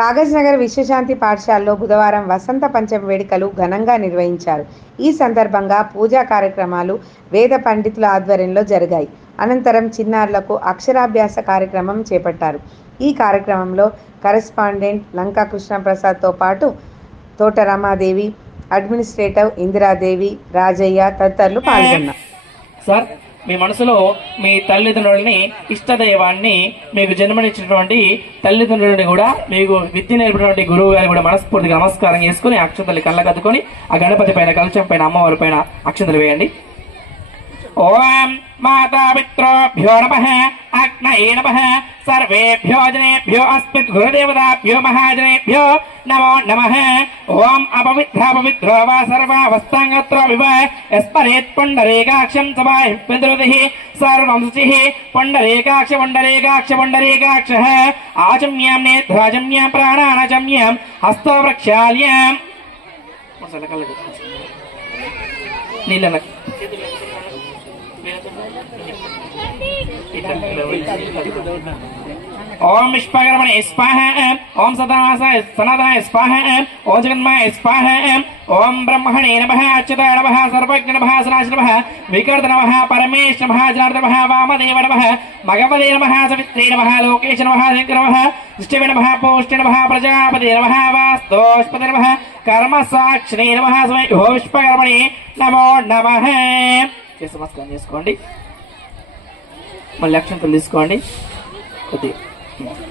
కాగజ్ నగర్ విశ్వశాంతి పాఠశాలలో బుధవారం వసంత పంచమి వేడుకలు ఘనంగా నిర్వహించారు. ఈ సందర్భంగా పూజా కార్యక్రమాలు వేద పండితుల ఆధ్వర్యంలో జరిగాయి. అనంతరం చిన్నారులకు అక్షరాభ్యాస కార్యక్రమం చేపట్టారు. ఈ కార్యక్రమంలో కరెస్పాండెంట్ లంకా కృష్ణప్రసాద్తో పాటు తోట రమాదేవి, అడ్మినిస్ట్రేటర్ ఇందిరాదేవి, రాజయ్య తదితరులు పాల్గొన్నారు. సార్, మీ మనసులో మీ తల్లిదండ్రులని, ఇష్టదైవాన్ని, మీకు జన్మనిచ్చినటువంటి తల్లిదండ్రులని కూడా మీకు విద్య నేర్పినటువంటి గురువు గారిని కూడా మనస్ఫూర్తిగా నమస్కారం చేసుకుని అక్షంతలు కళ్ళకద్దుకొని ఆ గణపతి పైన, కలశం పైన, అమ్మవారి పైన అక్షంతలు వేయండి. ఓం మాతాపిత్రోభ్యో నమః, అగ్నయే నమః, సర్వేభ్యో జనేభ్యో అస్మిత్ గురుదేవతాభ్యో మహాజనేభ్యో నమో నమః. ఓం అపవిత్రాపవిత్రో వా సర్వావస్థాంగత్రో వివ యస్మరేత్ పుండరీకాక్షం సమాహిం పితృతిః సర్వం శుచిః పుండరీకాక్ష పుండరీకాక్ష పుండరీకాక్షః ఆచమ్యాం నేత్రాచమ్యాం ప్రాణానాచమ్యాం హస్తో ప్రక్షాళ్యాం. నీళ్ళ ओम विश्वकर्मणे स्वाहा, ओम सदावासाय सनातनाय स्वाहा, ओम जगन्माय स्वाहा, ओम ब्रह्मणे नमः, अच्युताय नमः, सर्वज्ञ नमः, सनातनाय नमः, विकर्त नमः, परमेश नमः, जनार्दन नमः, वामदेव नमः, मगवदे नमः, सवित्रे नमः, लोकेश नमः, शंकर नमः, सृष्टिवे नमः, पोष्टे नमः, प्रजापते नमः, वास्तोष्पते नमः, कर्मसाक्षिणे नमः. ओ विश्वकर्मणे नमो नमः. నమస్కారం చేసుకోండి. మళ్ళీ అక్షంతలు తీసుకోండి. కొద్ది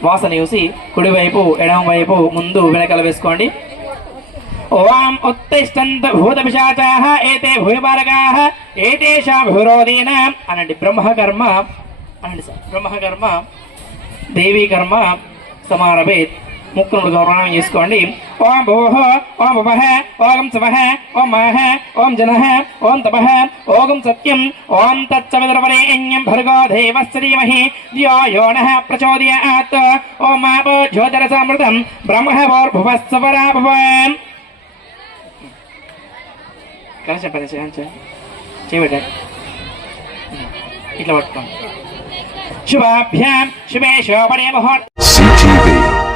వాసన చూసి కుడివైపు, ఎడమ వైపు, ముందు, వెనకాల వేసుకోండి. ఓం ఉత్తిష్టంత భూత పిశాచాః ఏతే భూయబాలకాః ఏతేషాం భూరోదీన అనండి. బ్రహ్మకర్మ అనండి సార్. బ్రహ్మకర్మ దేవీ కర్మ సమారభేత్. ముక్కును గౌరవం చేసుకోండి. ఓం భూః, ఓం భువః, ఓం శువః, ఓం మహః, ఓం జనః, ఓం తపః, ఓం సత్యం, ఓం తత్సవితుర్వరేణ్యం భర్గో దేవస్య ధీమహి ధియో యో నః ప్రచోదయాత్. ఓం ఆపో జ్యోతిరసామృతం బ్రహ్మభూర్భువస్సువరా భువః. కలశం పని చేయబెట్టండి. ఇట్లా పట్టుకోండి. శుభాభ్యాం శుభే శోభనే ముహూర్త